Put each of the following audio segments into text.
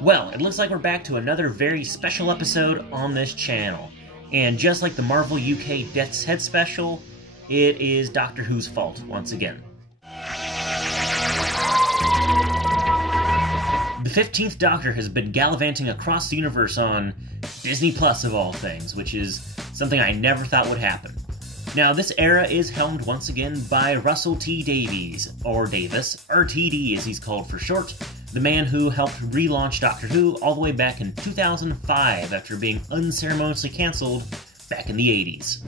Well, it looks like we're back to another very special episode on this channel. And just like the Marvel UK Death's Head special, it is Doctor Who's fault once again. The 15th Doctor has been gallivanting across the universe on Disney Plus of all things, which is something I never thought would happen. Now, this era is helmed once again by Russell T Davies, or Davis, RTD as he's called for short, the man who helped relaunch Doctor Who all the way back in 2005 after being unceremoniously cancelled back in the 80s.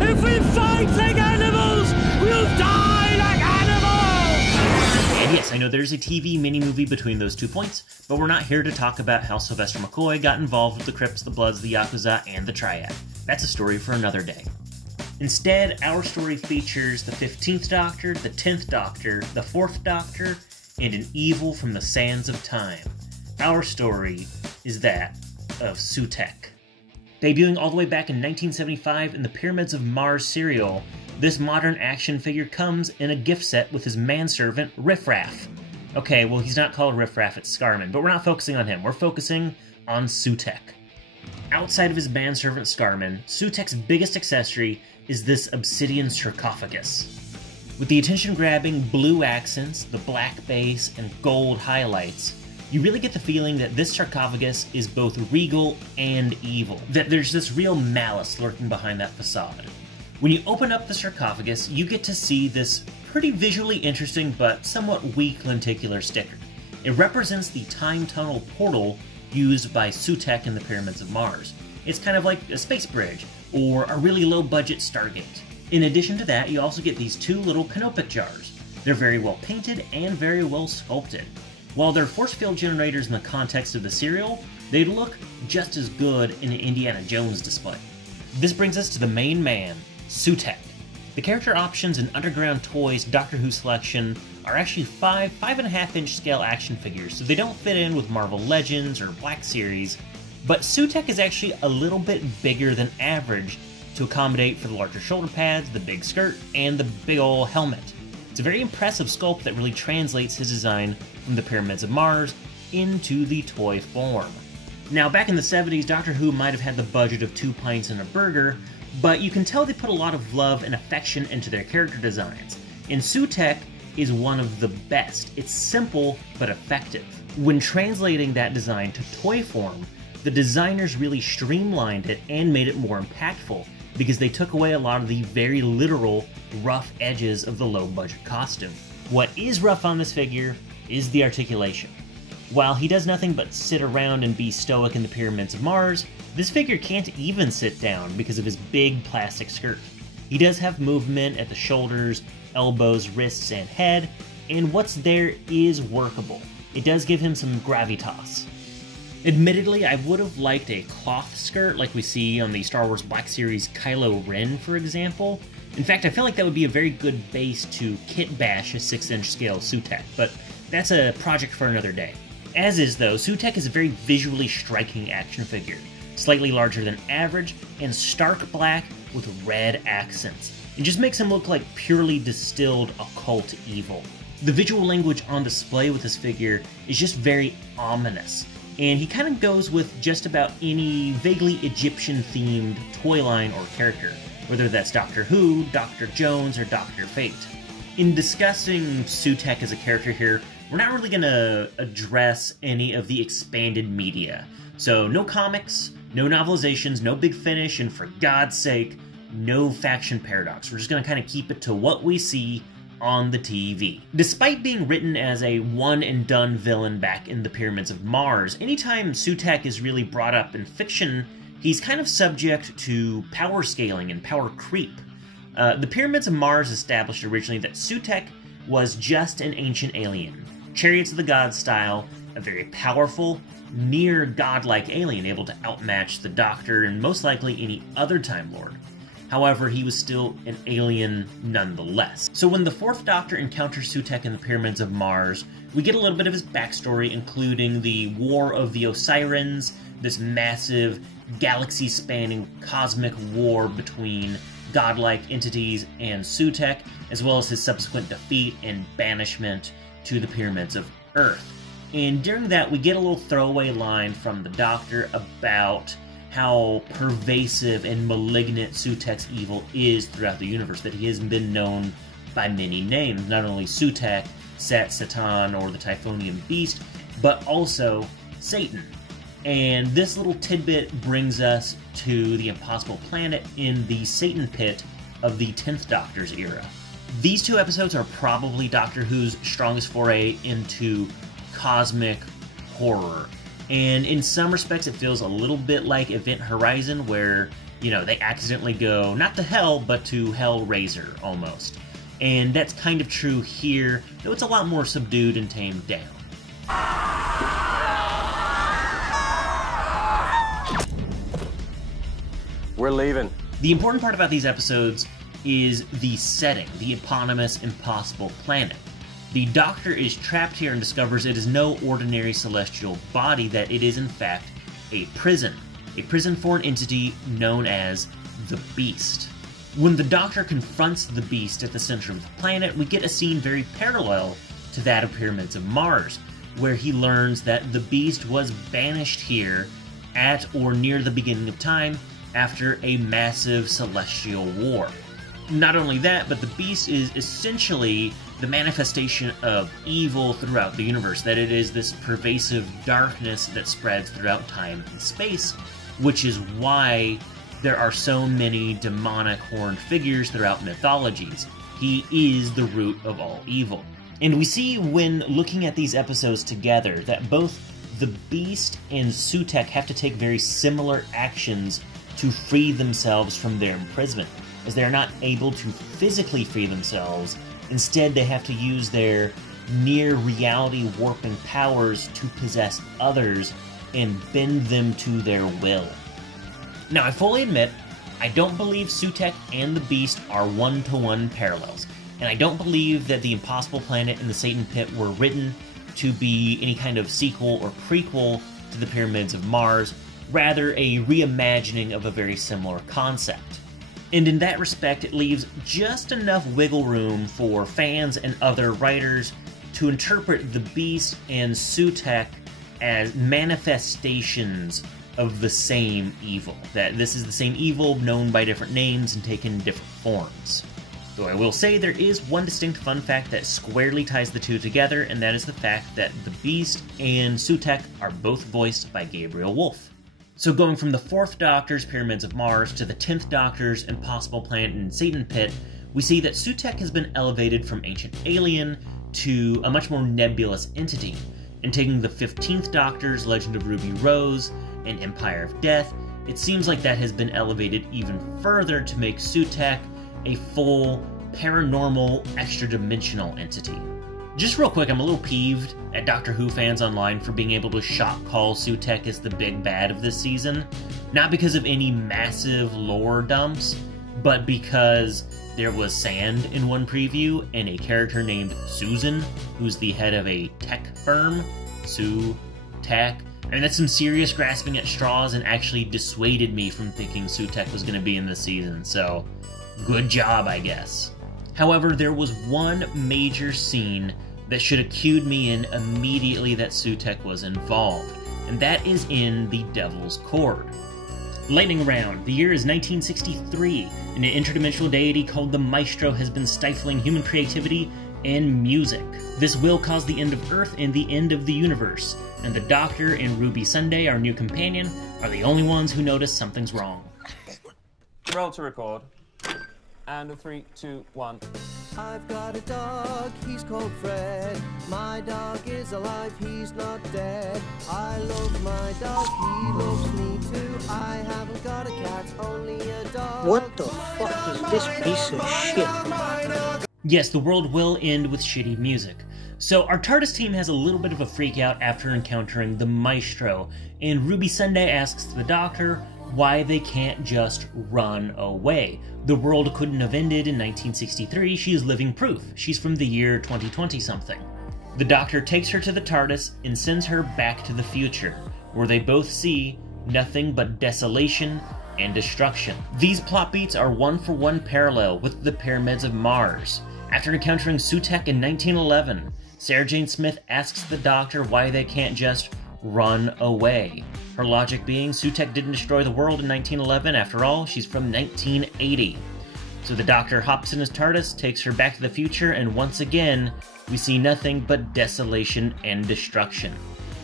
If we fight like animals, we'll die like animals! And yes, I know there's a TV mini-movie between those 2 points, but we're not here to talk about how Sylvester McCoy got involved with the Crips, the Bloods, the Yakuza, and the Triad. That's a story for another day. Instead, our story features the 15th Doctor, the 10th Doctor, the 4th Doctor, and an evil from the sands of time. Our story is that of Sutekh. Debuting all the way back in 1975 in the Pyramids of Mars serial, this modern action figure comes in a gift set with his manservant, Riffraff. Okay, well, he's not called Riffraff, it's Scarman, but we're not focusing on him, we're focusing on Sutekh. Outside of his manservant Scarman, Sutekh's biggest accessory is this obsidian sarcophagus. With the attention-grabbing blue accents, the black base, and gold highlights, you really get the feeling that this sarcophagus is both regal and evil, that there's this real malice lurking behind that facade. When you open up the sarcophagus, you get to see this pretty visually interesting but somewhat weak lenticular sticker. It represents the time tunnel portal used by Sutekh in the Pyramids of Mars. It's kind of like a space bridge, or a really low-budget Stargate. In addition to that, you also get these two little canopic jars. They're very well painted and very well sculpted. While they're force field generators in the context of the serial, they look just as good in an Indiana Jones display. This brings us to the main man, Sutekh. The character options in Underground Toys Doctor Who selection are actually 5.5-inch scale action figures, so they don't fit in with Marvel Legends or Black Series, but Sutekh is actually a little bit bigger than average to accommodate for the larger shoulder pads, the big skirt, and the big ol' helmet. It's a very impressive sculpt that really translates his design from the Pyramids of Mars into the toy form. Now, back in the 70s, Doctor Who might have had the budget of 2 pints and a burger, but you can tell they put a lot of love and affection into their character designs, and Sutekh is one of the best. It's simple but effective. When translating that design to toy form, the designers really streamlined it and made it more impactful, because they took away a lot of the very literal rough edges of the low-budget costume. What is rough on this figure is the articulation. While he does nothing but sit around and be stoic in the Pyramids of Mars, this figure can't even sit down because of his big plastic skirt. He does have movement at the shoulders, elbows, wrists, and head, and what's there is workable. It does give him some gravitas. Admittedly, I would have liked a cloth skirt like we see on the Star Wars Black Series Kylo Ren, for example. In fact, I feel like that would be a very good base to kit bash a 6-inch scale Sutekh, but that's a project for another day. As is, though, Sutekh is a very visually striking action figure, slightly larger than average, and stark black with red accents. It just makes him look like purely distilled occult evil. The visual language on display with this figure is just very ominous, and he kind of goes with just about any vaguely Egyptian-themed toy line or character, whether that's Doctor Who, Dr. Jones, or Dr. Fate. In discussing Sutekh as a character here, we're not really going to address any of the expanded media. So no comics, no novelizations, no Big Finish, and for God's sake, no Faction Paradox. We're just going to kind of keep it to what we see on the TV. Despite being written as a one-and-done villain back in the Pyramids of Mars, anytime Sutekh is really brought up in fiction, he's kind of subject to power scaling and power creep. The Pyramids of Mars established originally that Sutekh was just an ancient alien, Chariots of the Gods style, a very powerful, near godlike alien able to outmatch the Doctor and most likely any other Time Lord. However, he was still an alien nonetheless. So when the 4th Doctor encounters Sutekh in the Pyramids of Mars, we get a little bit of his backstory, including the War of the Osirans, this massive, galaxy-spanning cosmic war between godlike entities and Sutekh, as well as his subsequent defeat and banishment to the Pyramids of Earth. And during that, we get a little throwaway line from the Doctor about how pervasive and malignant Sutekh's evil is throughout the universe, that he has been known by many names, not only Sutekh, Set, Satan, or the Typhonian Beast, but also Satan. And this little tidbit brings us to the Impossible Planet in the Satan Pit of the 10th Doctor's era. These two episodes are probably Doctor Who's strongest foray into cosmic horror. And in some respects, it feels a little bit like Event Horizon, where, you know, they accidentally go, not to hell, but to Hellraiser, almost. And that's kind of true here, though it's a lot more subdued and tamed down. We're leaving. The important part about these episodes is the setting, the eponymous Impossible Planet. The Doctor is trapped here and discovers it is no ordinary celestial body, that it is in fact a prison for an entity known as the Beast. When the Doctor confronts the Beast at the center of the planet, we get a scene very parallel to that of Pyramids of Mars, where he learns that the Beast was banished here at or near the beginning of time after a massive celestial war. Not only that, but the Beast is essentially the manifestation of evil throughout the universe, that it is this pervasive darkness that spreads throughout time and space, which is why there are so many demonic horned figures throughout mythologies. He is the root of all evil. And we see when looking at these episodes together that both the Beast and Sutekh have to take very similar actions to free themselves from their imprisonment, as they are not able to physically free themselves. Instead, they have to use their near-reality warping powers to possess others and bend them to their will. Now, I fully admit, I don't believe Sutekh and the Beast are one-to-one parallels, and I don't believe that the Impossible Planet and the Satan Pit were written to be any kind of sequel or prequel to the Pyramids of Mars, rather a reimagining of a very similar concept. And in that respect, it leaves just enough wiggle room for fans and other writers to interpret the Beast and Sutekh as manifestations of the same evil. That this is the same evil known by different names and taken different forms. Though I will say there is one distinct fun fact that squarely ties the two together, and that is the fact that the Beast and Sutekh are both voiced by Gabriel Wolfe. So going from the 4th Doctor's Pyramids of Mars to the 10th Doctor's Impossible Planet and Satan Pit, we see that Sutekh has been elevated from ancient alien to a much more nebulous entity. And taking the 15th Doctor's Legend of Ruby Rose and Empire of Death, it seems like that has been elevated even further to make Sutekh a full, paranormal, extra-dimensional entity. Just real quick, I'm a little peeved at Doctor Who fans online for being able to shock call Sutekh as the big bad of this season. Not because of any massive lore dumps, but because there was sand in one preview and a character named Susan, who's the head of a tech firm, Sutekh. I mean, that's some serious grasping at straws and actually dissuaded me from thinking Sutekh was going to be in this season, so good job, I guess. However, there was one major scene that should have cued me in immediately that Sutekh was involved, and that is in the Devil's Cord. Lightning round. The year is 1963, and an interdimensional deity called the Maestro has been stifling human creativity and music. This will cause the end of Earth and the end of the universe, and the Doctor and Ruby Sunday, our new companion, are the only ones who notice something's wrong. Roll to record. And a 3, 2, 1. I've got a dog, he's called Fred. My dog is alive, he's not dead. I love my dog, he loves me too. I haven't got a cat, only a dog. What the fuck is this piece of shit? Yes, the world will end with shitty music. So our TARDIS team has a little bit of a freak out after encountering the Maestro, and Ruby Sunday asks the Doctor why they can't just run away. The world couldn't have ended in 1963, she is living proof. She's from the year 2020 something. The Doctor takes her to the TARDIS and sends her back to the future, where they both see nothing but desolation and destruction. These plot beats are one-for-one parallel with the Pyramids of Mars. After encountering Sutekh in 1911, Sarah Jane Smith asks the Doctor why they can't just run away. Her logic being Sutekh didn't destroy the world in 1911, after all, she's from 1980. So the Doctor hops in his TARDIS, takes her back to the future, and once again, we see nothing but desolation and destruction.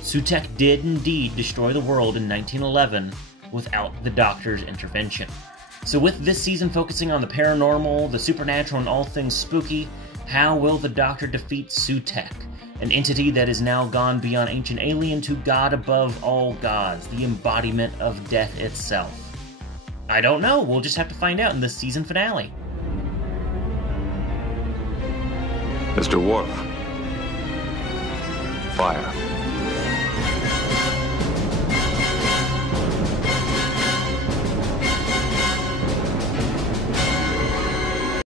Sutekh did indeed destroy the world in 1911 without the Doctor's intervention. So with this season focusing on the paranormal, the supernatural, and all things spooky, how will the Doctor defeat Sutekh, an entity that is now gone beyond ancient alien to God above all gods, the embodiment of death itself? I don't know, we'll just have to find out in this season finale. Mr. Worf. Fire.